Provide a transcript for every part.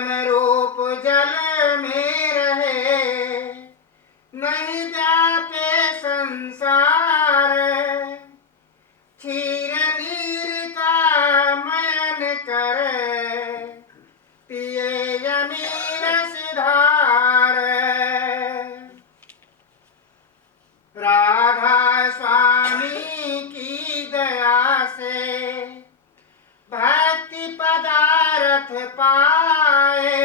परम रूप जल में रहे, नहीं व्यापे संसार। क्षीर नीर का मयन कर, पिए यमी रस धार। राधा स्वामी की दया से भक्ति पदार्थ पाए,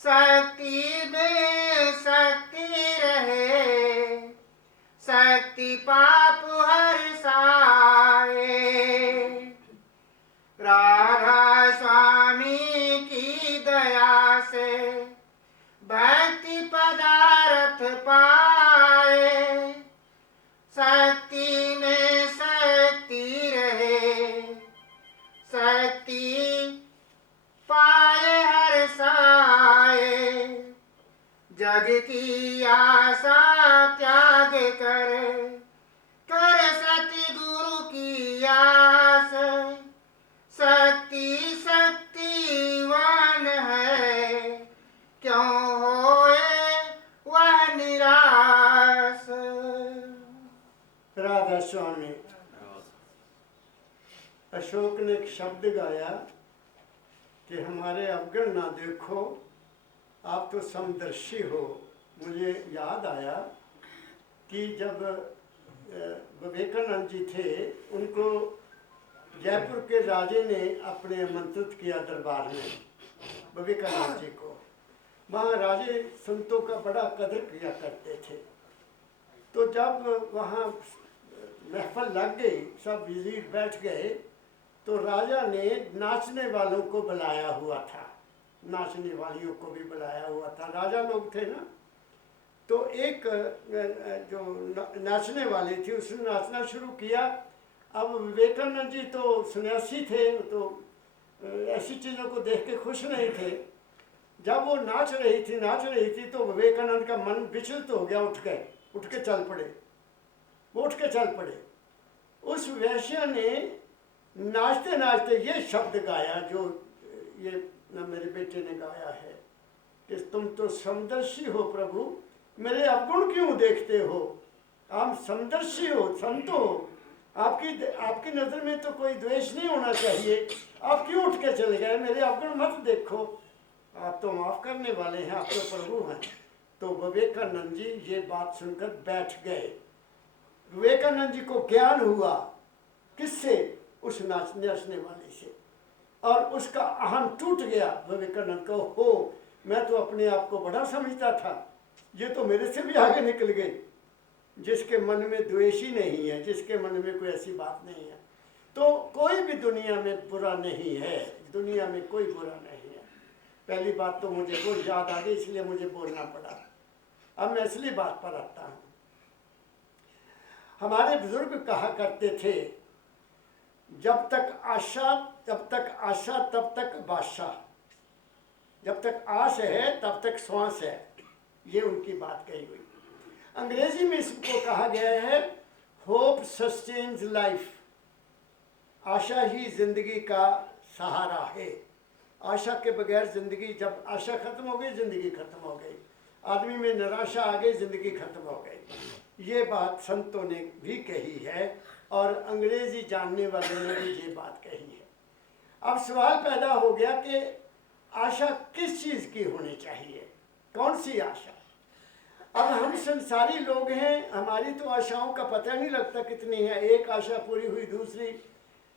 शक्ति में शक्ति रहे, शक्ति पाप हर्षाए। राधा स्वामी की दया से भक्ति पदार्थ पाए, शक्ति में शक्ति रहे, शक्ति पाए हर्षाए। जग की आशा त्याग कर, कर सतगुरु की आस। शक्ति शक्तिवान है, क्यों होए वह निराश। राधा स्वामी। अशोक ने एक शब्द गाया कि हमारे अवगुण ना देखो, आप तो समदर्शी हो। मुझे याद आया कि जब विवेकानंद जी थे, उनको जयपुर के राजे ने अपने आमंत्रित किया दरबार में विवेकानंद जी को। वहाँ राजे संतों का बड़ा कदर किया करते थे। तो जब वहाँ महफल लग गई, सब वजीर बैठ गए, तो राजा ने नाचने वालों को बुलाया हुआ था, नाचने वालियों को भी बुलाया हुआ था। राजा लोग थे ना, तो एक जो नाचने वाले थे उसने नाचना शुरू किया। अब विवेकानंद जी तो सन्यासी थे, तो ऐसी चीज़ों को देख के खुश नहीं थे। जब वो नाच रही थी तो विवेकानंद का मन विचलित हो गया, उठ के चल पड़े, वो उठ के चल पड़े। उस वैश्या ने नाचते नाचते ये शब्द गाया जो ये मेरे बेटे ने गाया है कि तुम तो समदर्शी हो प्रभु, मेरे अवगुण क्यों देखते हो? आप समदर्शी हो, संत हो, आपकी नज़र में तो कोई द्वेष नहीं होना चाहिए, आप क्यों उठ के चले गए? मेरे अवगुण मत देखो, आप तो माफ़ करने वाले हैं, आप तो प्रभु हैं। तो विवेकानंद जी ये बात सुनकर बैठ गए। विवेकानंद जी को ज्ञान हुआ, किससे? उस नाचने वाले से, और उसका अहम टूट गया। विवेकानंद को हो, मैं तो अपने आप को बड़ा समझता था, ये तो मेरे से भी आगे निकल गई। जिसके मन में द्वेष ही नहीं है, जिसके मन में कोई ऐसी बात नहीं है, तो कोई भी दुनिया में बुरा नहीं है, दुनिया में कोई बुरा नहीं है। पहली बात तो मुझे वो याद आ गई, इसलिए मुझे बोलना पड़ा। अब मैं असली बात पर आता हूँ। हमारे बुजुर्ग कहा करते थे, जब तक आशा तब तक बादशाह, जब तक आस है तब तक श्वास है, ये उनकी बात कही हुई। अंग्रेजी में इसको कहा गया है होप सस्टेन्स लाइफ, आशा ही जिंदगी का सहारा है। आशा के बगैर जिंदगी, जब आशा खत्म हो गई जिंदगी खत्म हो गई, आदमी में निराशा आ गई जिंदगी खत्म हो गई। ये बात संतों ने भी कही है और अंग्रेजी जानने वालों ने भी ये बात कही है। अब सवाल पैदा हो गया कि आशा किस चीज़ की होनी चाहिए, कौन सी आशा? अब हम संसारी लोग हैं, हमारी तो आशाओं का पता नहीं लगता कितनी है। एक आशा पूरी हुई दूसरी,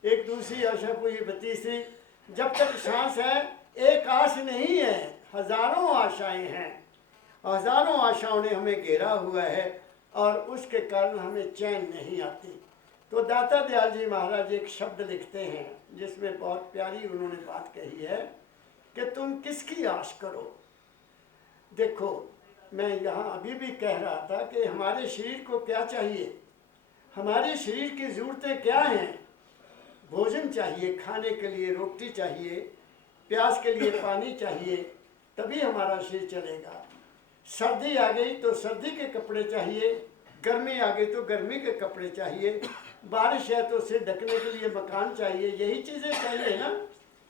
एक दूसरी आशा पूरी हुई तीसरी। जब तक सांस है एक आश नहीं है, हजारों आशाएं हैं, हजारों आशाओं ने हमें घेरा हुआ है और उसके कारण हमें चैन नहीं आती। तो दाता दयाल जी महाराज एक शब्द लिखते हैं जिसमें बहुत प्यारी उन्होंने बात कही है कि तुम किसकी आश करो। देखो, मैं यहाँ अभी भी कह रहा था कि हमारे शरीर को क्या चाहिए, हमारे शरीर की ज़रूरतें क्या हैं? भोजन चाहिए, खाने के लिए रोटी चाहिए, प्यास के लिए पानी चाहिए, तभी हमारा शरीर चलेगा। सर्दी आ गई तो सर्दी के कपड़े चाहिए, गर्मी आ गई तो गर्मी के कपड़े चाहिए, बारिश है तो उसे ढकने के लिए मकान चाहिए, यही चीज़ें चाहिए ना।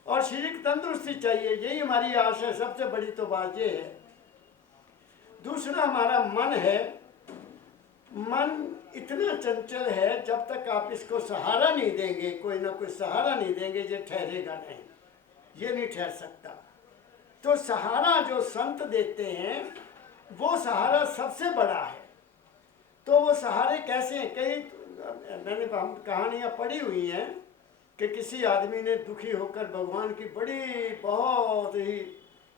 और शारीरिक तंदुरुस्ती चाहिए, यही हमारी आशा है। सबसे बड़ी तो बात ये है। दूसरा हमारा मन है। मन इतना चंचल है, जब तक आप इसको सहारा नहीं देंगे, कोई ना कोई सहारा नहीं देंगे, ये ठहरेगा नहीं, ये नहीं ठहर सकता। तो सहारा जो संत देते हैं वो सहारा सबसे बड़ा है। तो वो सहारे कैसे हैं? कई मैंने कहानियाँ पढ़ी हुई हैं कि किसी आदमी ने दुखी होकर भगवान की बड़ी बहुत ही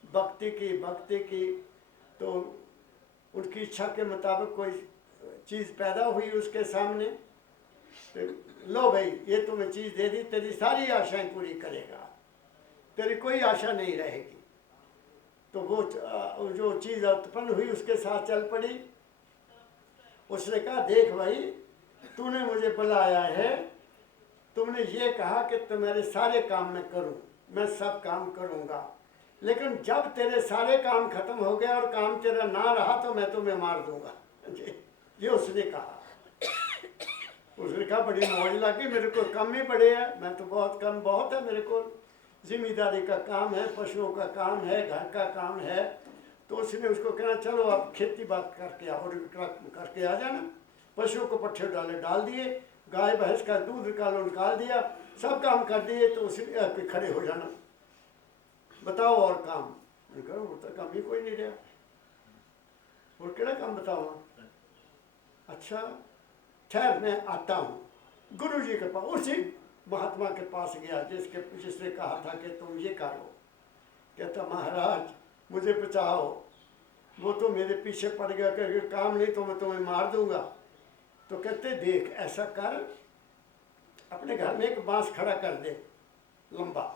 भक्ति की, तो उनकी इच्छा के मुताबिक कोई चीज़ पैदा हुई उसके सामने, तो लो भाई ये तुम्हें चीज़ दे दी, तेरी सारी आशाएं पूरी करेगा, तेरी कोई आशा नहीं रहेगी। तो वो जो चीज़ उत्पन्न हुई उसके साथ चल पड़ी। उसने कहा देख भाई, तूने मुझे बुलाया है, तुमने ये कहा कि तुम्हारे सारे काम मैं करूं, मैं सब काम करूंगा, लेकिन जब तेरे सारे काम खत्म हो गए और काम तेरा ना रहा तो मैं तुम्हें मार दूंगा। ये उसने कहा। उसने कहा बड़ी मौज लगी, मेरे को कम ही पड़े है, मैं तो बहुत है मेरे को, जिम्मेदारी का काम है, पशुओं का काम है, घर का काम है। तो उसने उसको कहना चलो आप खेती बात करके आओ, करके आ जाना। पशुओं को पट्ठे डाल दिए, गाय भैंस का दूध निकाल दिया, सब काम कर दिए। तो उसने खड़े हो जाना, बताओ और काम। कहा वो तो काम ही कोई नहीं रहा, और केड़ा काम बताओ? अच्छा ठहर मैं आता हूँ। गुरु जी के पास, उसी महात्मा के पास गया जिसने कहा था कि तुम ये करो। कहता महाराज मुझे बचाओ, वो तो मेरे पीछे पड़ गया करके काम नहीं तो मैं तुम्हें मार दूंगा। तो कहते देख ऐसा कर, अपने घर में एक बांस खड़ा कर दे लंबा,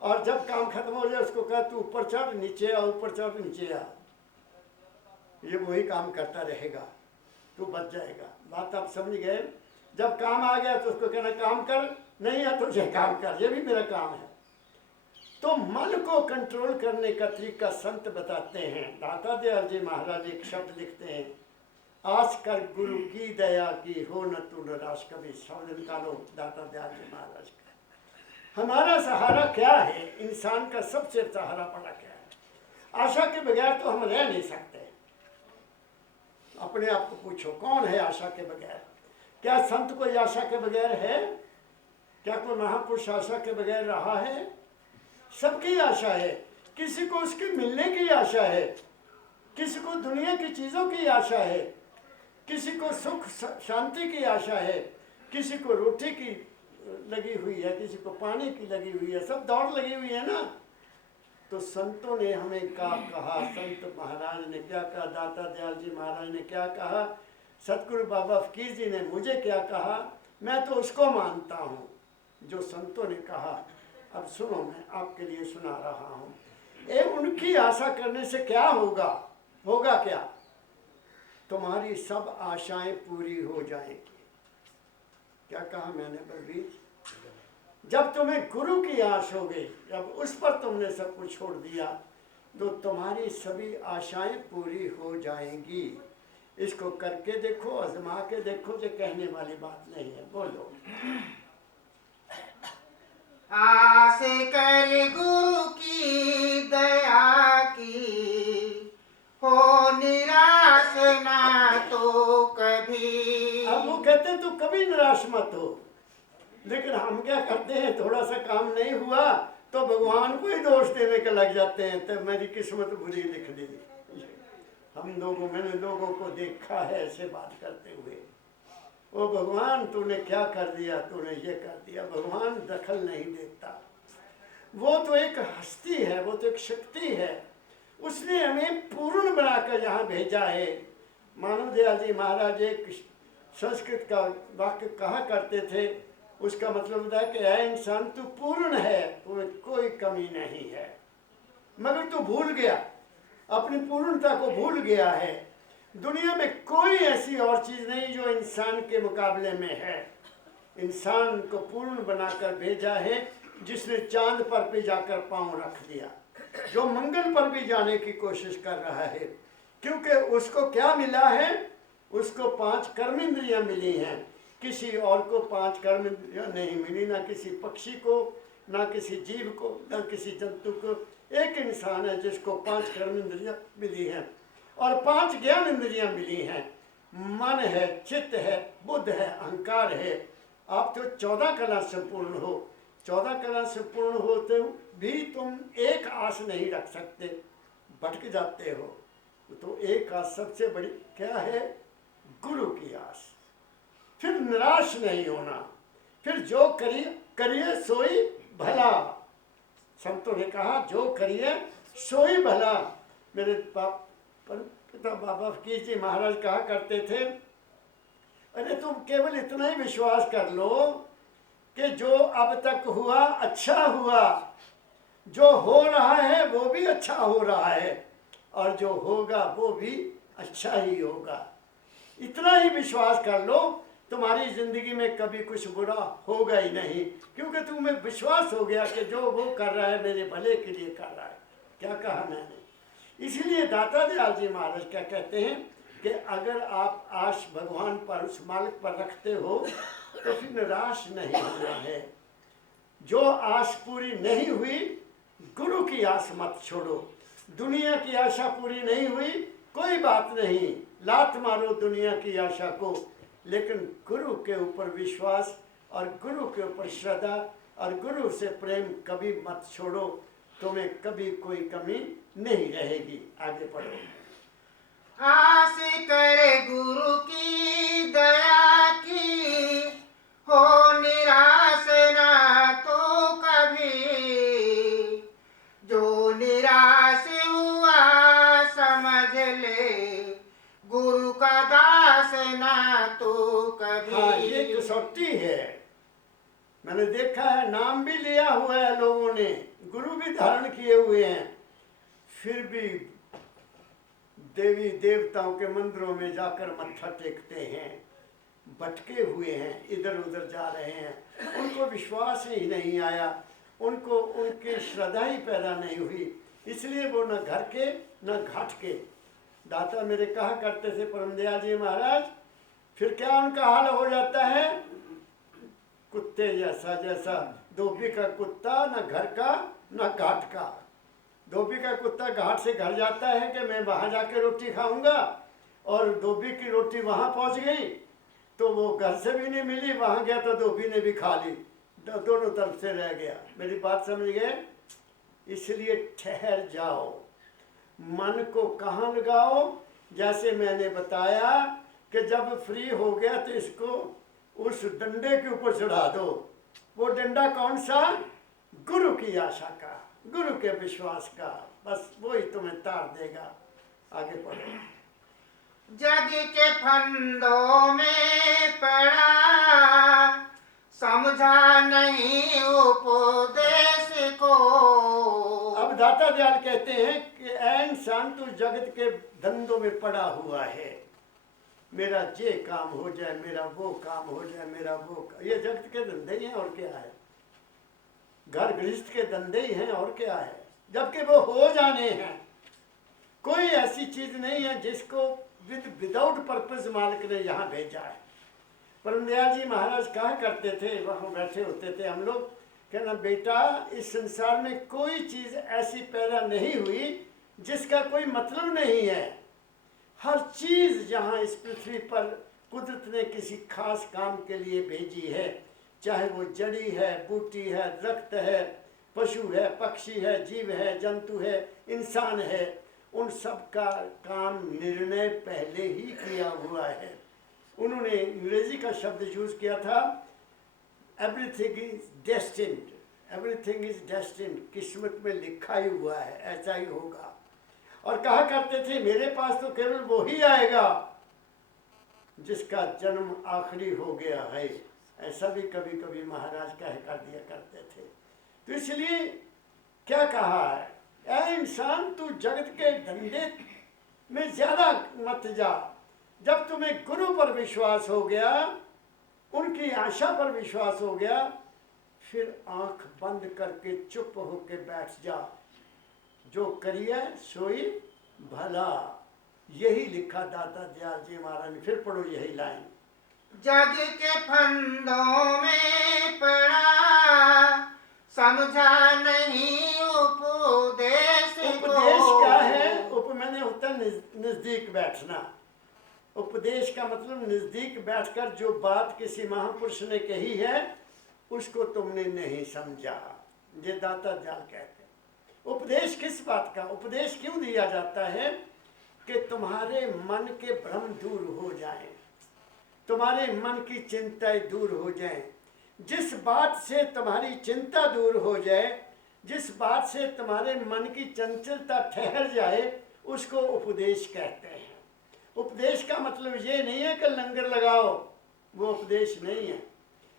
और जब काम खत्म हो जाए उसको कह तू ऊपर चढ़ नीचे आ, ऊपर चढ़ नीचे आ, ये वही काम करता रहेगा, तू बच जाएगा। बात आप समझ गए? जब काम आ गया तो उसको कहना काम कर, नहीं है तुझे काम कर, ये भी मेरा काम है। तो मन को कंट्रोल करने का तरीका संत बताते हैं। दाता दयाल जी महाराज एक शब्द लिखते हैं, आस कर गुरु की दया की, हो न तू निराश कभी। शब्द निकालो दाता दयाल जी महाराज का। हमारा सहारा क्या है? इंसान का सबसे सहारा बड़ा क्या है? आशा के बगैर तो हम रह नहीं सकते। अपने आप को पूछो कौन है आशा के बगैर? क्या संत कोई आशा के बगैर है? क्या कोई महापुरुष आशा के बगैर रहा है? सबकी आशा है। किसी को उसके मिलने की आशा है, किसी को दुनिया की चीज़ों की आशा है, किसी को सुख शांति की आशा है, किसी को रोटी की लगी हुई है, किसी को पानी की लगी हुई है, सब दौड़ लगी हुई है ना। तो संतों ने हमें क्या कहा? संत महाराज ने क्या कहा? दाता दयाल जी महाराज ने क्या कहा? सतगुरु बाबा फकीर जी ने मुझे क्या कहा? मैं तो उसको मानता हूँ जो संतों ने कहा। अब सुनो, मैं आपके लिए सुना रहा हूँ। उनकी आशा करने से क्या होगा? होगा क्या? तुम्हारी सब आशाएं पूरी हो जाएंगी। क्या कहा मैंने बलबीर? जब तुम्हें गुरु की आश हो गई, जब उस पर तुमने सब कुछ छोड़ दिया, तो तुम्हारी सभी आशाएं पूरी हो जाएंगी। इसको करके देखो, आजमा के देखो, जो कहने वाली बात नहीं है। बोलो आस कर गुरु की दया की, हो निराश ना तो कभी। अब वो कहते तू कभी निराश मत हो, लेकिन हम क्या करते हैं? थोड़ा सा काम नहीं हुआ तो भगवान को ही दोष देने के लग जाते हैं, तो मेरी किस्मत बुरी लिख दी। मैंने लोगों को देखा है ऐसे बात करते हुए, ओ भगवान तूने क्या कर दिया, तूने ये कर दिया। भगवान दखल नहीं देता। वो तो एक हस्ती है, वो तो एक शक्ति है, उसने हमें पूर्ण बनाकर यहाँ भेजा है। मानव दयाल जी महाराज एक संस्कृत का वाक्य कहा करते थे, उसका मतलब था कि ऐ इंसान तू पूर्ण है, तुम्हें कोई कमी नहीं है, मगर तू भूल गया, अपनी पूर्णता को भूल गया है। दुनिया में कोई ऐसी और चीज़ नहीं जो इंसान के मुकाबले में है। इंसान को पूर्ण बनाकर भेजा है, जिसने चांद पर भी जाकर पांव रख दिया, जो मंगल पर भी जाने की कोशिश कर रहा है, क्योंकि उसको क्या मिला है? उसको 5 कर्मेंद्रियां मिली हैं। किसी और को 5 कर्मेंद्रियां नहीं मिली, ना किसी पक्षी को, ना किसी जीव को, ना किसी जंतु को। एक इंसान है जिसको 5 कर्म इंद्रियां मिली हैं और 5 ज्ञान इंद्रियां मिली हैं। मन है, चित्त है, बुद्ध है, अहंकार है। आप तो 14 कला से पूर्ण हो। 14 कला से पूर्ण होते भी तुम एक आस नहीं रख सकते, भटक जाते हो। तो एक आस सबसे बड़ी क्या है? गुरु की आस। फिर निराश नहीं होना, फिर जो करिए करिए सोई भला। संतों ने कहा जो करिए सोई भला। मेरे पिता बाबा फकीर जी महाराज कहा करते थे, अरे तुम केवल इतना ही विश्वास कर लो कि जो अब तक हुआ अच्छा हुआ, जो हो रहा है वो भी अच्छा हो रहा है, और जो होगा वो भी अच्छा ही होगा। इतना ही विश्वास कर लो, तुम्हारी जिंदगी में कभी कुछ बुरा होगा ही नहीं, क्योंकि तुम्हें विश्वास हो गया कि जो वो कर रहा है मेरे भले के लिए कर रहा है। क्या कहा मैंने? इसलिए दाता दयाल जी महाराज क्या कहते हैं कि अगर आप आश भगवान पर, उस मालिक पर रखते हो तो फिर निराश नहीं होना है। जो आश पूरी नहीं हुई, गुरु की आस मत छोड़ो। दुनिया की आशा पूरी नहीं हुई, कोई बात नहीं, लात मारो दुनिया की आशा को, लेकिन गुरु के ऊपर विश्वास और गुरु के ऊपर श्रद्धा और गुरु से प्रेम कभी मत छोड़ो। तुम्हें कभी कोई कमी नहीं रहेगी। आगे पढ़ो। आस करे गुरु की दया की, हो निराश ना तो कभी। जो निराश हुआ समझ ले, गुरु का दास ना तो कभी। हाँ, ये कसौटी है। मैंने देखा है, नाम भी लिया हुआ है लोगों ने, गुरु भी धारण किए हुए हैं, फिर भी देवी देवताओं के मंदिरों में जाकर मत्था टेकते हैं, भटके हुए हैं, इधर उधर जा रहे हैं। उनको विश्वास ही नहीं आया, उनको उनकी श्रद्धा ही पैदा नहीं हुई, इसलिए वो न घर के न घाट के। दाता मेरे कहा करते थे परमदयाल जी महाराज, फिर क्या उनका हाल हो जाता है? कुत्ते जैसा, जैसा धोबी का कुत्ता, न घर का न घाट का। धोबी का कुत्ता घाट से घर जाता है कि मैं वहाँ जाके रोटी खाऊंगा, और धोबी की रोटी वहाँ पहुँच गई तो वो घर से भी नहीं मिली, वहाँ गया तो धोबी ने भी खा ली, दोनों तरफ से रह गया। मेरी बात समझ गए? इसलिए ठहर जाओ, मन को कहाँ लगाओ? जैसे मैंने बताया कि जब फ्री हो गया तो इसको उस डंडे के ऊपर चढ़ा दो। वो डंडा कौन सा? गुरु की आशा का, गुरु के विश्वास का। बस वही तुम्हें तार देगा। आगे पढ़ो। जग के फंदों में पड़ा, समझा नहीं उपदेश को। अब दाता दयाल कहते हैं कि ऐ इंसान तू जगत के धंधों में पड़ा हुआ है, मेरा ये काम हो जाए, मेरा वो काम हो जाए, मेरा वो ये जगत के धंधे ही हैं, और क्या है? घर गृहस्थ के धंधे ही हैं, और क्या है? जबकि वो हो जाने हैं। कोई ऐसी चीज नहीं है जिसको विदाउट पर्पस मालिक ने यहाँ भेजा है। परमदयाल जी महाराज कहा करते थे, वहाँ बैठे होते थे हम लोग, कहना बेटा इस संसार में कोई चीज ऐसी पैदा नहीं हुई जिसका कोई मतलब नहीं है। हर चीज जहाँ इस पृथ्वी पर कुदरत ने किसी खास काम के लिए भेजी है, चाहे वो जड़ी है, बूटी है, दरख्त है, पशु है, पक्षी है, जीव है, जंतु है, इंसान है, उन सब का काम निर्णय पहले ही किया हुआ है। उन्होंने अंग्रेजी का शब्द यूज किया था, everything is destined, everything is destined, किस्मत में लिखा ही हुआ है, ऐसा ही होगा। और कहा करते थे मेरे पास तो केवल वो ही आएगा जिसका जन्म आखिरी हो गया है। ऐसा भी कभी कभी महाराज कह कर दिया करते थे। तो इसलिए क्या कहा है, ऐ इंसान तू जगत के धंधे में ज्यादा मत जा। जब तुम्हें गुरु पर विश्वास हो गया, उनकी आशा पर विश्वास हो गया, फिर आंख बंद करके चुप होके बैठ जा। जो करिए सोई भला, यही लिखा दाता दयाल जी महाराज ने। फिर पढ़ो यही लाइन। जग के फंदों में पड़ा, समझा नहीं उपदेश उपदेश को। क्या है? उप मैंने होता नजदीक बैठना। उपदेश का मतलब नजदीक बैठकर जो बात किसी महापुरुष ने कही है उसको तुमने नहीं समझा, ये दाता दयाल कहते हैं। उपदेश किस बात का? उपदेश क्यों दिया जाता है? कि तुम्हारे मन के भ्रम दूर हो जाएं, तुम्हारे मन की चिंताएं दूर हो जाएं। जिस बात से तुम्हारी चिंता दूर हो जाए, जिस बात से तुम्हारे मन की चंचलता ठहर जाए, उसको उपदेश कहते हैं। उपदेश का मतलब ये नहीं है कि लंगर लगाओ, वो उपदेश नहीं है।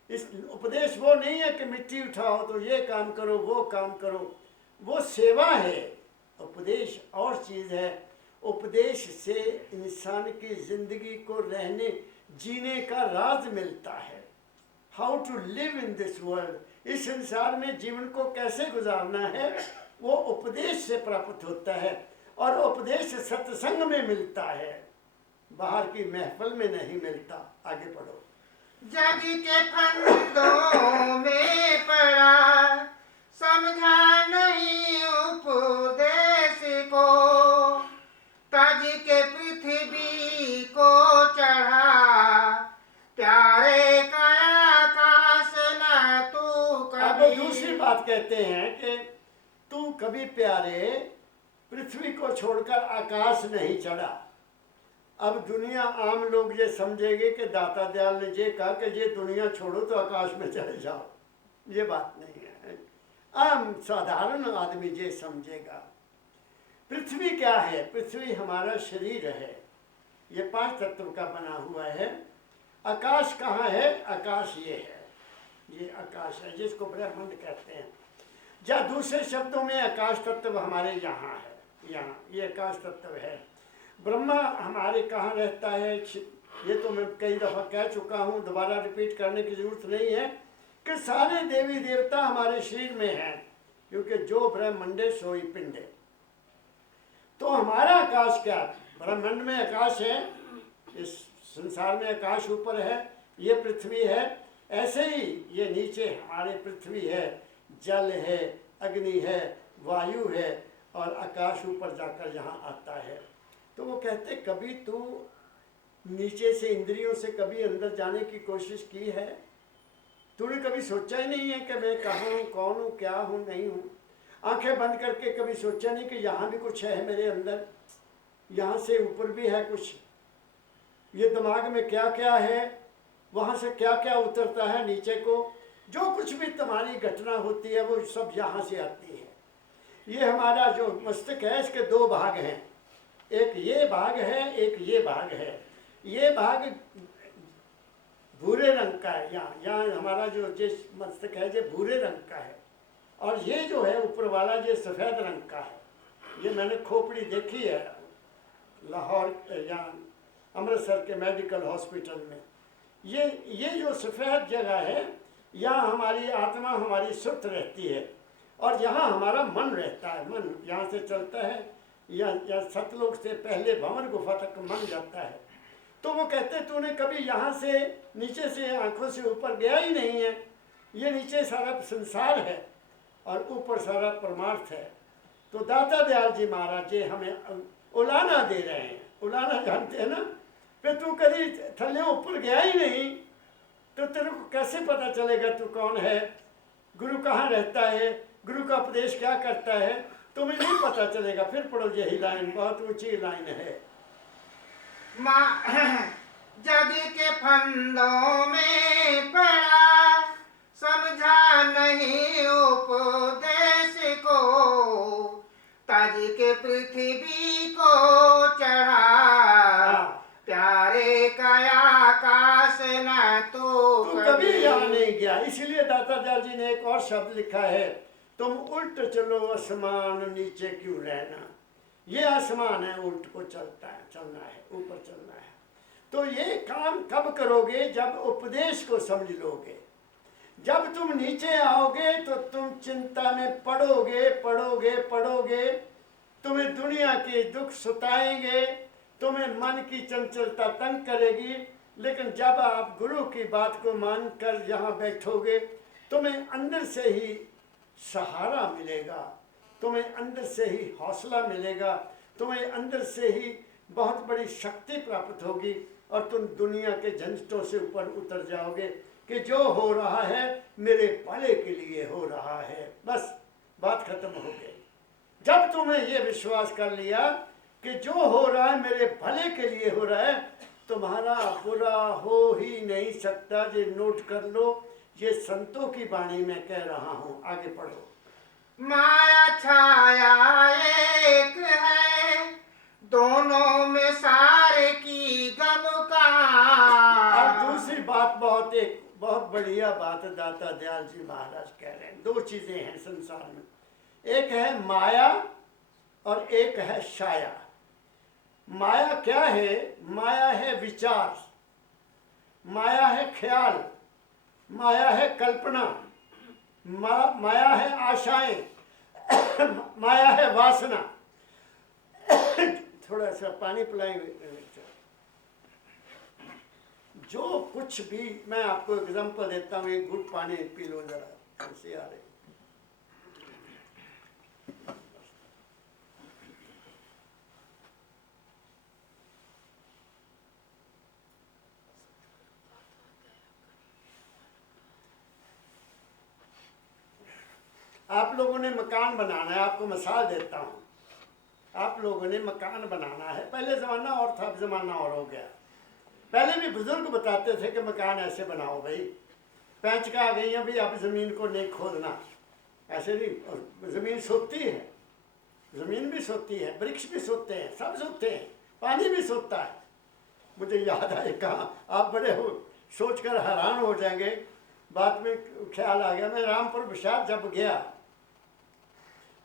इस उपदेश वो नहीं है कि मिट्टी उठाओ तो ये काम करो वो काम करो, वो सेवा है। उपदेश और चीज़ है। उपदेश से इंसान की जिंदगी को रहने जीने का राज मिलता है। How to live in this world, इस संसार में जीवन को कैसे गुजारना है, वो उपदेश से प्राप्त होता है। और उपदेश सत्संग में मिलता है, बाहर की महफिल में नहीं मिलता। आगे पढ़ो। जग के फंदों में पड़ा, समझा नहीं उपदेश को। तज के पृथ्वी को चढ़ा, प्यारे का आकाश न तू अब कभी। दूसरी बात कहते हैं कि तू कभी प्यारे पृथ्वी को छोड़कर आकाश नहीं चढ़ा। अब दुनिया आम लोग ये समझेंगे कि दाता दयाल ने ये कहा कि ये दुनिया छोड़ो तो आकाश में चले जाओ। ये बात नहीं है। आम साधारण आदमी ये समझेगा। पृथ्वी क्या है? पृथ्वी हमारा शरीर है, ये 5 तत्व का बना हुआ है। आकाश कहाँ है? आकाश ये है, ये आकाश है जिसको ब्रह्मांड कहते हैं। या दूसरे शब्दों में आकाश तत्व हमारे यहाँ है, यहाँ ये आकाश तत्व है। ब्रह्मा हमारे कहाँ रहता है? ये तो मैं कई दफ़ा कह चुका हूँ, दोबारा रिपीट करने की ज़रूरत नहीं है कि सारे देवी देवता हमारे शरीर में हैं, क्योंकि जो ब्रह्मंडे सोई पिंडे। तो हमारा आकाश क्या? ब्रह्मांड में आकाश है, इस संसार में आकाश ऊपर है, ये पृथ्वी है। ऐसे ही ये नीचे हमारे पृथ्वी है, जल है, अग्नि है, वायु है, और आकाश ऊपर जाकर यहाँ आता है। तो वो कहते कभी तू नीचे से इंद्रियों से कभी अंदर जाने की कोशिश की है? तूने कभी सोचा ही नहीं है कि मैं कहाँ हूँ, कौन हूँ, क्या हूँ, नहीं हूँ? आंखें बंद करके कभी सोचा नहीं कि यहाँ भी कुछ है मेरे अंदर, यहाँ से ऊपर भी है कुछ, ये दिमाग में क्या क्या है, वहाँ से क्या क्या उतरता है नीचे को। जो कुछ भी तुम्हारी घटना होती है वो सब यहाँ से आती है। ये हमारा जो मस्तिष्क है इसके 2 भाग हैं, एक ये भाग है, एक ये भाग है। ये भाग भूरे रंग का है, यहाँ हमारा जो जिस मस्तिष्क है ये भूरे रंग का है, और ये जो है ऊपर वाला ये सफ़ेद रंग का है। ये मैंने खोपड़ी देखी है लाहौर या अमृतसर के मेडिकल हॉस्पिटल में। ये जो सफ़ेद जगह है, यहाँ हमारी आत्मा हमारी सुप्त रहती है, और यहाँ हमारा मन रहता है। मन यहाँ से चलता है, या सतलोक से पहले भंवर गुफा तक मन जाता है। तो वो कहते तूने कभी यहाँ से नीचे से आंखों से ऊपर गया ही नहीं है। ये नीचे सारा संसार है और ऊपर सारा परमार्थ है। तो दाता दयाल जी महाराज जी हमें उलाना दे रहे हैं। उलाना जानते हैं ना? फिर तू कभी थल्ले ऊपर गया ही नहीं तो तेरे को कैसे पता चलेगा तू कौन है, गुरु कहाँ रहता है, गुरु का उपदेश क्या करता है, तुम्हें नहीं पता चलेगा। फिर पढ़ो, यही लाइन बहुत ऊंची लाइन है। जग के फंदों में पड़ा, समझा नहीं उपदेश को। तज के पृथ्वी को चढ़ा, प्यारे का आकाश न तो कभी यहाँ नहीं गया। इसलिए दाता दयाल जी ने एक और शब्द लिखा है, तुम उल्ट चलो आसमान नीचे क्यों रहना। ये आसमान है, उल्ट को चलता है, चलना है, ऊपर चलना है। तो ये काम कब करोगे? जब उपदेश को समझ लोगे। जब तुम नीचे आओगे तो तुम चिंता में पड़ोगे पड़ोगे पड़ोगे, तुम्हें दुनिया के दुख सताएंगे, तुम्हें मन की चंचलता तंग करेगी। लेकिन जब आप गुरु की बात को मानकर यहाँ बैठोगे, तुम्हें अंदर से ही सहारा मिलेगा, तुम्हें अंदर से ही हौसला मिलेगा, तुम्हें अंदर से ही बहुत बड़ी शक्ति प्राप्त होगी और तुम दुनिया के झंझटों से ऊपर उतर जाओगे कि जो हो रहा है मेरे भले के लिए हो रहा है। बस बात खत्म हो गई। जब तुमने ये विश्वास कर लिया कि जो हो रहा है मेरे भले के लिए हो रहा है, तुम्हारा बुरा हो ही नहीं सकता। ये नोट कर लो, ये संतों की वाणी में कह रहा हूँ। आगे पढ़ो। माया छाया एक है, दोनों में सारे की गम का। अब दूसरी बात, एक बहुत बढ़िया बात दाता दयाल जी महाराज कह रहे हैं। दो चीजें हैं संसार में, एक है माया और एक है छाया। माया क्या है? माया है विचार, माया है ख्याल, माया है कल्पना, माया है आशाएं, माया है वासना। थोड़ा सा पानी पिलाएंगे। जो कुछ भी, मैं आपको एग्जांपल देता हूँ, एक घुट पानी पी लो जरा, ऐसे आ रही। आप लोगों ने मकान बनाना है, आपको मिसाल देता हूँ। आप लोगों ने मकान बनाना है, पहले ज़माना और था, अब ज़माना और हो गया। पहले भी बुजुर्ग बताते थे कि मकान ऐसे बनाओ भाई, पैंच का आ गई है भाई, अब ज़मीन को नहीं खोदना, ऐसे नहीं। और ज़मीन सोती है, ज़मीन भी सोती है, वृक्ष भी सोते हैं, सब सोते हैं, पानी भी सोता है। मुझे याद आए, कहाँ आप बड़े हो सोचकर हैरान हो जाएंगे, बात में ख्याल आ गया। मैं रामपुर विशाल जब गया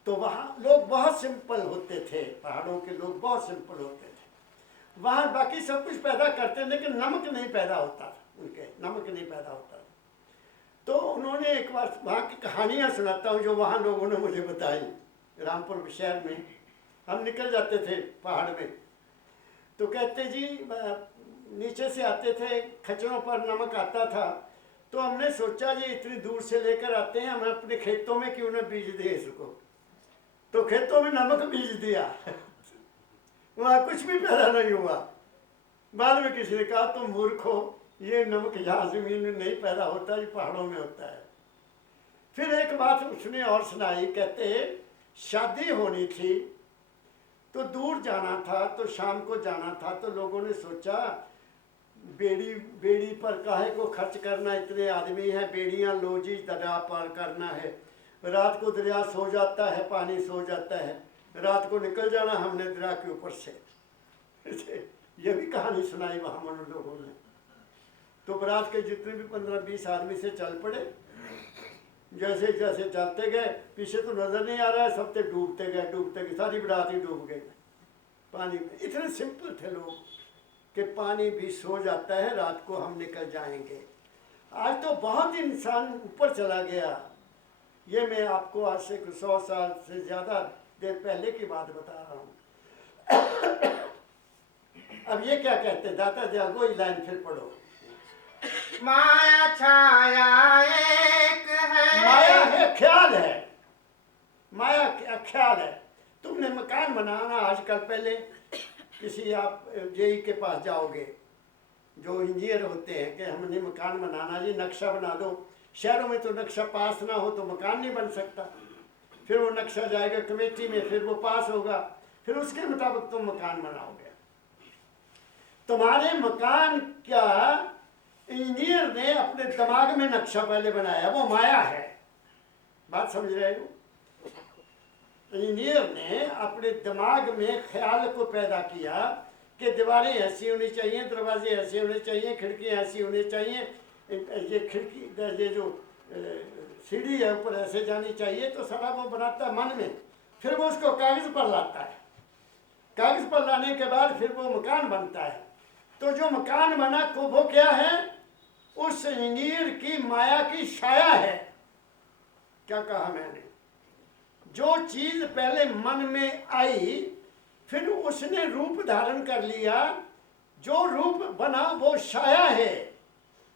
तो वहाँ लोग बहुत सिंपल होते थे, पहाड़ों के लोग बहुत सिंपल होते थे। वहाँ बाकी सब कुछ पैदा करते लेकिन नमक नहीं पैदा होता था, उनके नमक नहीं पैदा होता था। तो उन्होंने एक बार वहाँ की कहानियाँ सुनाता हूँ जो वहाँ लोगों ने मुझे बताई। रामपुर शहर में हम निकल जाते थे पहाड़ में, तो कहते जी नीचे से आते थे, खच्चरों पर नमक आता था, तो हमने सोचा जी इतनी दूर से लेकर आते हैं, हम अपने खेतों में क्यों न बीज दें इसको। तो खेतों में नमक बीज दिया वहाँ कुछ भी पैदा नहीं हुआ। बाद में किसी ने कहा तुम मूर्ख हो, ये नमक यहाँ जमीन में नहीं पैदा होता, ये पहाड़ों में होता है। फिर एक बात उसने और सुनाई, कहते शादी होनी थी तो दूर जाना था, तो शाम को जाना था, तो लोगों ने सोचा बेड़ी पर काहे को खर्च करना, इतने आदमी हैं, बेड़ियाँ लो जी, दरिया पार करना है। रात को दरिया सो जाता है, पानी सो जाता है, रात को निकल जाना हमने दरिया के ऊपर से। ये भी कहानी सुनाई वहाँ मन लोगों ने। तो बारात के जितने भी 15-20 आदमी से चल पड़े, जैसे जैसे चलते गए, पीछे तो नजर नहीं आ रहा है, सब डूबते गए, सारी बारात ही डूब गई पानी में। इतने सिंपल थे लोग कि पानी भी सो जाता है, रात को हम निकल जाएंगे। आज तो बहुत इंसान ऊपर चला गया। ये मैं आपको आज से 100 साल से ज़्यादा देर पहले की बात बता रहा हूँ। अब ये क्या कहते हैं दाता दयाल, वही लाइन फिर पढ़ो। माया छाया एक है, माया है ख्याल है, माया क्या ख्याल है। तुमने मकान बनाना आजकल, पहले किसी आप जेई के पास जाओगे, जो इंजीनियर होते हैं, कि हमने मकान बनाना जी, नक्शा बना दो। शहरों में तो नक्शा पास ना हो तो मकान नहीं बन सकता। फिर वो नक्शा जाएगा कमेटी में, फिर वो पास होगा, फिर उसके मुताबिक तुम मकान बनाओगे। तुम्हारे मकान क्या इंजीनियर ने अपने दिमाग में नक्शा पहले बनाया, वो माया है। बात समझ रहे हो? इंजीनियर ने अपने दिमाग में ख्याल को पैदा किया कि दीवारें ऐसी होनी चाहिए, दरवाजे ऐसे होने चाहिए, खिड़कियाँ ऐसी होनी चाहिए, ये खिड़की, ये जो सीढ़ी है ऊपर ऐसे जानी चाहिए। तो सारा वो बनाता है मन में, फिर वो उसको कागज़ पर लाता है। कागज़ पर लाने के बाद फिर वो मकान बनता है। तो जो मकान बना को वो क्या है? उस इंजीनियर की माया की छाया है। क्या कहा मैंने? जो चीज़ पहले मन में आई, फिर उसने रूप धारण कर लिया। जो रूप बना वो छाया है,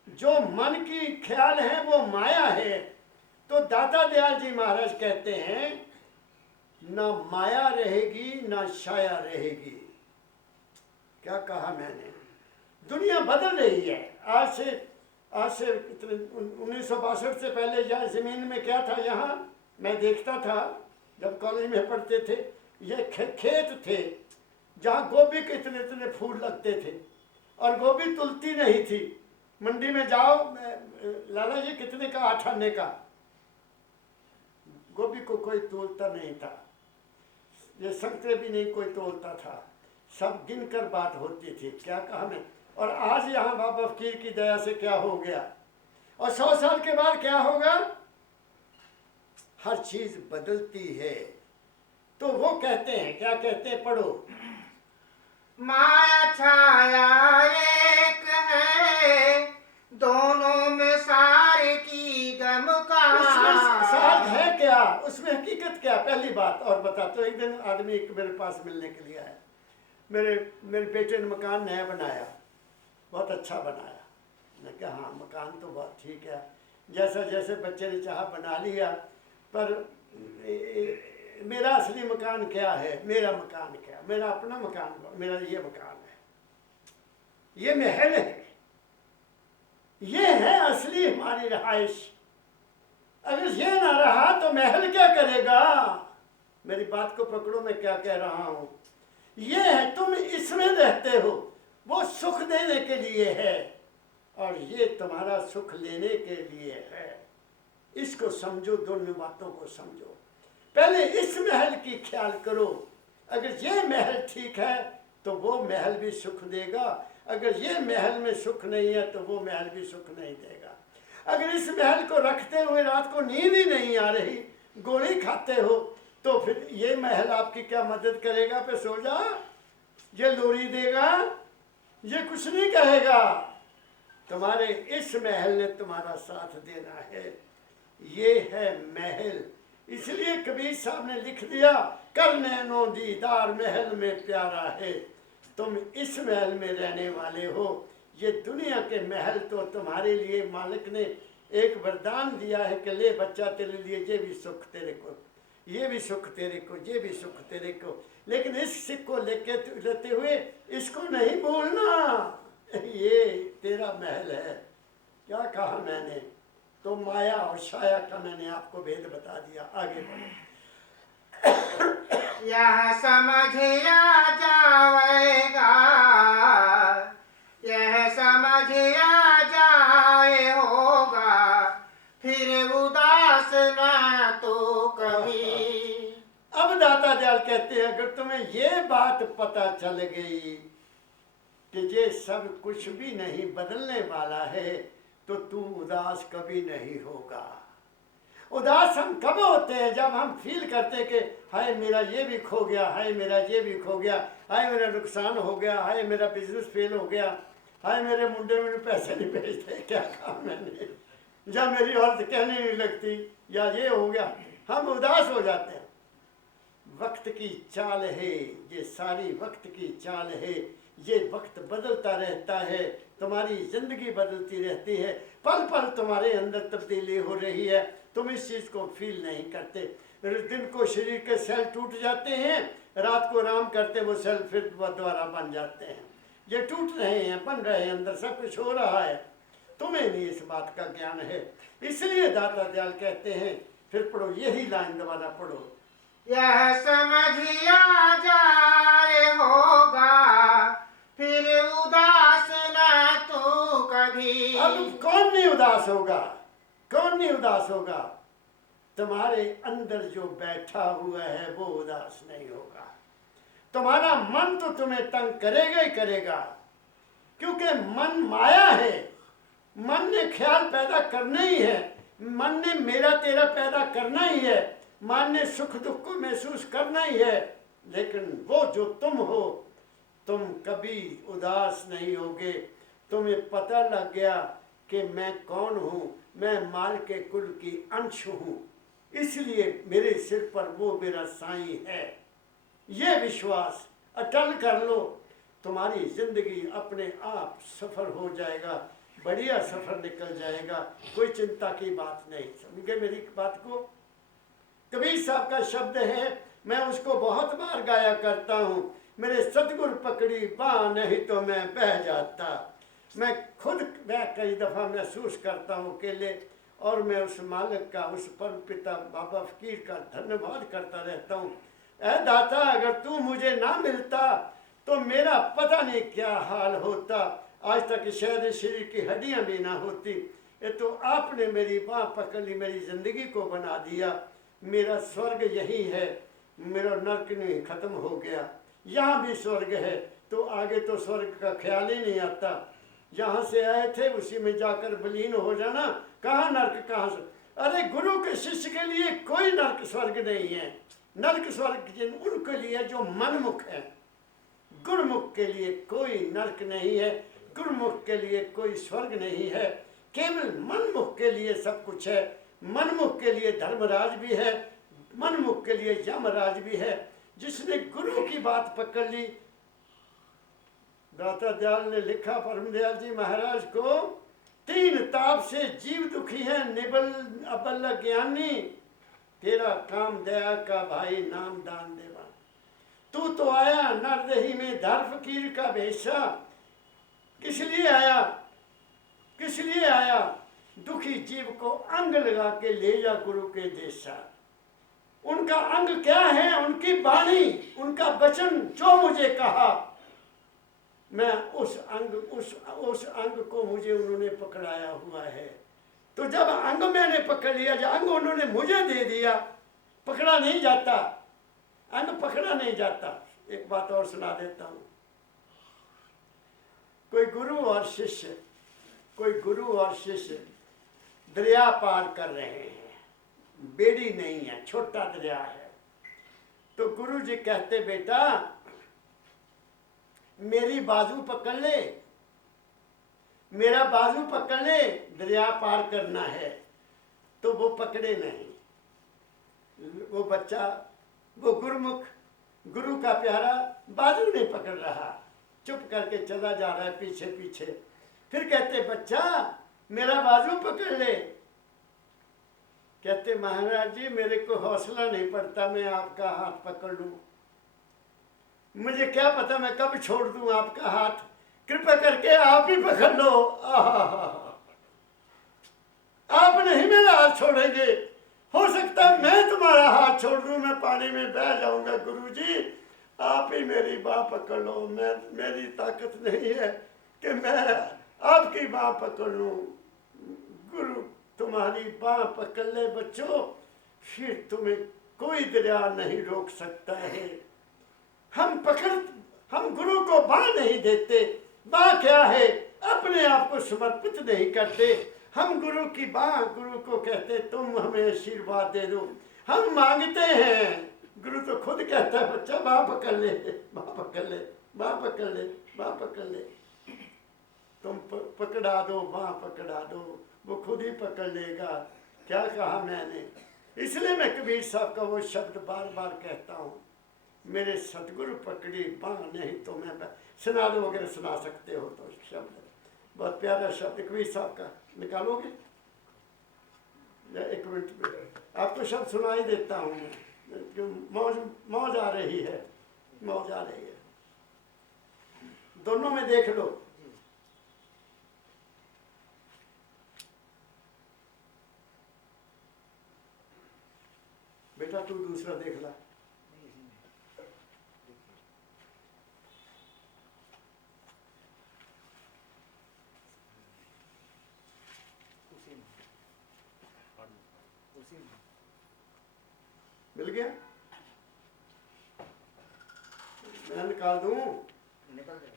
जो मन की ख्याल है वो माया है, तो दाता दयाल जी महाराज कहते हैं ना माया रहेगी ना छाया रहेगी। क्या कहा मैंने? दुनिया बदल रही है। आज से कितने 1962 से पहले यहाँ जमीन में क्या था? यहाँ मैं देखता था जब कॉलेज में पढ़ते थे, ये खेत थे जहाँ गोभी के इतने इतने फूल लगते थे और गोभी तुलती नहीं थी। मंडी में जाओ, लाला जी कितने का? 8 आने का। गोभी को कोई तोलता नहीं था, ये संतरे भी नहीं कोई तोलता था, सब गिनकर बात होती थी। क्या कहा मैं? और आज यहाँ बाबा फकीर की दया से क्या हो गया, और 100 साल के बाद क्या होगा? हर चीज बदलती है। तो वो कहते हैं, क्या कहते हैं? पढ़ो। माया छाया एक है, दोनों में सारे की गम का। उसमें सार है क्या? उसमें हकीकत क्या? पहली बात और बता। तो एक दिन आदमी एक मेरे पास मिलने के लिए आया। मेरे बेटे ने मकान नया बनाया, बहुत अच्छा बनाया। मैं कहा हाँ, मकान तो बहुत ठीक है, जैसा जैसे बच्चे ने चाहा बना लिया। पर मेरा असली मकान क्या है? मेरा मकान क्या? मेरा अपना मकान, मेरा ये मकान है, ये महल है, ये है असली हमारी रहाइश। अगर ये ना रहा तो महल क्या करेगा? मेरी बात को पकड़ो, मैं क्या कह रहा हूं। ये है, तुम इसमें रहते हो, वो सुख देने के लिए है और ये तुम्हारा सुख लेने के लिए है। इसको समझो, दोनों बातों को समझो। पहले इस महल की ख्याल करो। अगर ये महल ठीक है तो वो महल भी सुख देगा, अगर ये महल में सुख नहीं है तो वो महल भी सुख नहीं देगा। अगर इस महल को रखते हुए रात को नींद ही नहीं आ रही, गोली खाते हो, तो फिर ये महल आपकी क्या मदद करेगा? पे सो जा, ये लोरी देगा, ये कुछ नहीं कहेगा। तुम्हारे इस महल ने तुम्हारा साथ देना है। ये है महल। इसलिए कबीर साहब ने लिख दिया, कर नैनो दीदार महल में प्यारा है। तुम इस महल में रहने वाले हो। ये दुनिया के महल तो तुम्हारे लिए मालिक ने एक वरदान दिया है कि ले बच्चा, तेरे लिए ये भी सुख तेरे को, ये भी सुख तेरे को, ये भी सुख तेरे को। लेकिन इस सिख को लेते हुए इसको नहीं भूलना, ये तेरा महल है। क्या कहा मैंने? तो माया और छाया का मैंने आपको भेद बता दिया। आगे बढ़ो। यह समझ आ जाएगा, यह समझ आ जाए होगा, फिर उदास ना तो कभी। अब दाता दयाल कहते हैं, अगर तुम्हें ये बात पता चल गई कि ये सब कुछ भी नहीं बदलने वाला है, तो तू उदास कभी नहीं होगा। उदास हम कब होते हैं? जब हम फील करते हैं कि हाय मेरा ये भी खो गया, हाय मेरा ये भी खो गया, हाय मेरा नुकसान हो गया, हाय मेरा बिजनेस फेल हो गया, हाय मेरे मुंडे में पैसे नहीं भेजते, क्या कहा मैंने, या मेरी औरत कहने नहीं लगती, या ये हो गया, हम उदास हो जाते हैं। वक्त की चाल है ये, सारी वक्त की चाल है। ये वक्त बदलता रहता है, तुम्हारी जिंदगी बदलती रहती है, पल पल तुम्हारे अंदर तब्दीली हो रही है, तुम इस चीज़ को फील नहीं करते। दिन को शरीर के सेल टूट जाते हैं, रात को आराम करते वो सेल फिर दोबारा बन जाते हैं। ये टूट रहे हैं, बन रहे हैं, अंदर सब कुछ हो रहा है, तुम्हें नहीं इस बात का ज्ञान है। इसलिए दाता दयाल कहते हैं, फिर पढ़ो यही लाइन दोबारा पढ़ो। यह समझ आ जाए होगा, फिर उदास ना तो कभी। अब कौन नहीं उदास होगा? कौन नहीं उदास होगा? तुम्हारे अंदर जो बैठा हुआ है वो उदास नहीं होगा। तुम्हारा मन तो तुम्हें तंग करेगा ही करेगा, क्योंकि मन माया है। मन ने ख्याल पैदा करना ही है, मन ने मेरा तेरा पैदा करना ही है, मन ने सुख दुख को महसूस करना ही है। लेकिन वो जो तुम हो, तुम कभी उदास नहीं होगे। तुम्हें पता लग गया कि मैं कौन हूँ, मैं माल के कुल की अंश हूँ, इसलिए मेरे सिर पर वो मेरा साईं है। ये विश्वास अटल कर लो, तुम्हारी जिंदगी अपने आप सफल हो जाएगा। बढ़िया सफर निकल जाएगा, कोई चिंता की बात नहीं। समझ गए मेरी बात को? कबीर साहब का शब्द है, मैं उसको बहुत बार गाया करता हूँ, मेरे सतगुरु पकड़ी बाँ नहीं तो मैं बह जाता। मैं खुद मैं कई दफ़ा महसूस करता हूँ अकेले, और मैं उस मालिक का, उस परम पिता बाबा फकीर का धन्यवाद करता रहता हूँ। ऐ दाता, अगर तू मुझे ना मिलता तो मेरा पता नहीं क्या हाल होता, आज तक शायद शरीर की हड्डियां भी ना होती। ये तो आपने मेरी बाँह पकड़ ली, मेरी ज़िंदगी को बना दिया। मेरा स्वर्ग यही है, मेरा नरक नहीं खत्म हो गया, यहाँ भी स्वर्ग है, तो आगे तो स्वर्ग का ख्याल ही नहीं आता। जहाँ से आए थे उसी में जाकर विलीन हो जाना, कहाँ नरक कहाँ से। अरे गुरु के शिष्य के लिए कोई नरक स्वर्ग नहीं है। नरक स्वर्ग उनके लिए जो मनमुख है, गुरुमुख के लिए कोई नरक नहीं है, गुरुमुख के लिए कोई स्वर्ग नहीं है। केवल मनमुख के लिए सब कुछ है। मनमुख के लिए धर्मराज भी है, मनमुख के लिए यमराज भी है। जिसने गुरु की बात पकड़ ली, दाता दयाल ने लिखा परम दयाल जी महाराज को, तीन ताप से जीव दुखी है, निबल अबल ज्ञानी, तेरा काम दया का भाई नाम दान देवा। तू तो आया नरदही में धर फकीर का भेषा, किस लिए आया, किस लिए आया? दुखी जीव को अंग लगा के ले जा गुरु के देशा। उनका अंग क्या है? उनकी वाणी, उनका वचन जो मुझे कहा, मैं उस अंग को मुझे उन्होंने पकड़ाया हुआ है। तो जब अंग मैंने पकड़ लिया, जब अंग उन्होंने मुझे दे दिया, पकड़ा नहीं जाता, अंग पकड़ा नहीं जाता। एक बात और सुना देता हूँ। कोई गुरु और शिष्य, कोई गुरु और शिष्य दरिया पार कर रहे हैं, बेड़ी नहीं है, छोटा दरिया है। तो गुरु जी कहते, बेटा मेरी बाजू पकड़ ले, मेरा बाजू पकड़ ले, दरिया पार करना है। तो वो पकड़े नहीं, वो बच्चा, वो गुरुमुख, गुरु का प्यारा बाजू नहीं पकड़ रहा, चुप करके चला जा रहा है पीछे पीछे। फिर कहते, बच्चा मेरा बाजू पकड़ ले। कहते, महाराज जी मेरे को हौसला नहीं पड़ता मैं आपका हाथ पकड़ लूं, मुझे क्या पता मैं कब छोड़ दूं आपका हाथ, कृपा करके आप ही पकड़ लो। आप नहीं मेरा हाथ छोड़ेंगे, हो सकता है मैं तुम्हारा हाथ छोड़ दूं, मैं पानी में बह जाऊंगा। गुरुजी आप ही मेरी बाह पकड़ लो, मेरी ताकत नहीं है कि मैं आपकी बाह पकड़ लूं। गुरु तुम्हारी बाह पकड़ ले बच्चों, फिर तुम्हें कोई दरिया नहीं रोक सकता है। हम गुरु को बाह नहीं देते। बाह क्या है? अपने आप को समर्पित नहीं करते। हम गुरु की बाह, गुरु को कहते तुम हमें आशीर्वाद दे दो। हम मांगते हैं, गुरु तो खुद कहता है बच्चा बाह पकड़ ले, बाह पकड़ ले, बाह पकड़ ले, बाह पकड़ ले। तुम पकड़ा दो, बाह पकड़ा दो, वो खुद ही पकड़ लेगा। क्या कहा मैंने? इसलिए मैं कबीर साहब का वो शब्द बार बार कहता हूँ, मेरे सतगुरु पकड़ी बाँ नहीं तो मैं सुना दो। अगर सुना सकते हो तो शब्द, बहुत प्यारा शब्द कबीर साहब का, निकालोगे? एक मिनट में आपको शब्द सुना ही देता हूँ मैं, मौज आ रही है, मौज आ रही है। दोनों में देख लो। बेटा तू दूसरा देख ला। मिल गया? मैं निकाल दूं? निकल गया।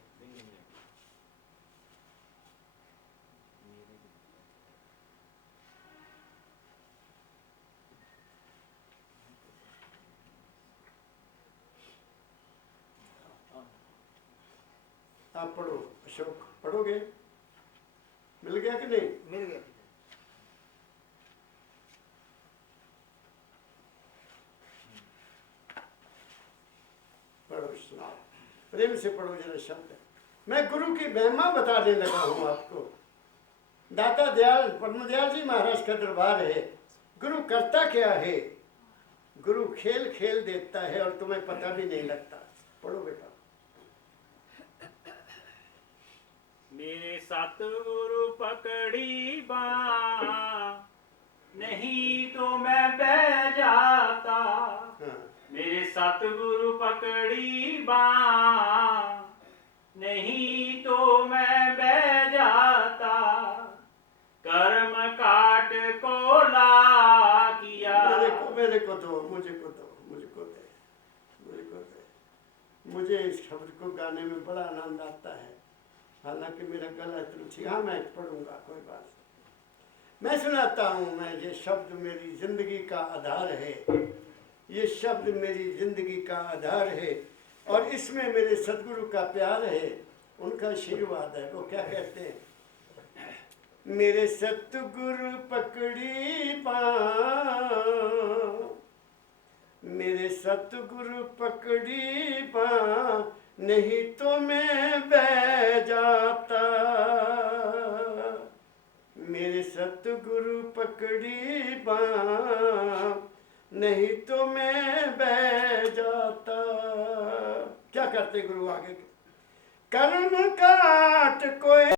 आप पढ़ो, अशोक पढ़ोगे? मिल गया कि नहीं? मिल गया। पढ़ो, सुनाओ, प्रेम से पढ़ो जरा शब्द। मैं गुरु की महिमा बताने लगा हूं आपको। दाता दयाल परम दयाल जी महाराज का दरबार है। गुरु करता क्या है? गुरु खेल खेल देता है और तुम्हें पता भी नहीं लगता। पढ़ो बेटा। मेरे सतगुरु पकड़ी बाँ, नहीं तो मैं बह जाता। हाँ। मेरे सतगुरु पकड़ी बाँ, नहीं तो मैं बह जाता। कर्म काट को ला किया। मेरे को दो, मुझे को दे, मुझको दे। मुझे इस शब्द को गाने में बड़ा आनंद आता है, हालांकि मेरा गला इतना ठीक। हाँ मैं पढ़ूंगा, कोई बात नहीं। मैं सुनाता हूँ। मैं ये शब्द मेरी जिंदगी का आधार है, ये शब्द मेरी जिंदगी का आधार है और इसमें मेरे सदगुरु का प्यार है, उनका आशीर्वाद है। वो क्या कहते हैं? मेरे सतगुरु पकड़ी बाँ, मेरे सतगुरु पकड़ी बाँ, नहीं तो मैं बह जाता। मेरे सतगुरु पकड़ी बाँ, नहीं तो मैं बह जाता। क्या करते गुरु आगे? कर्म काट कोई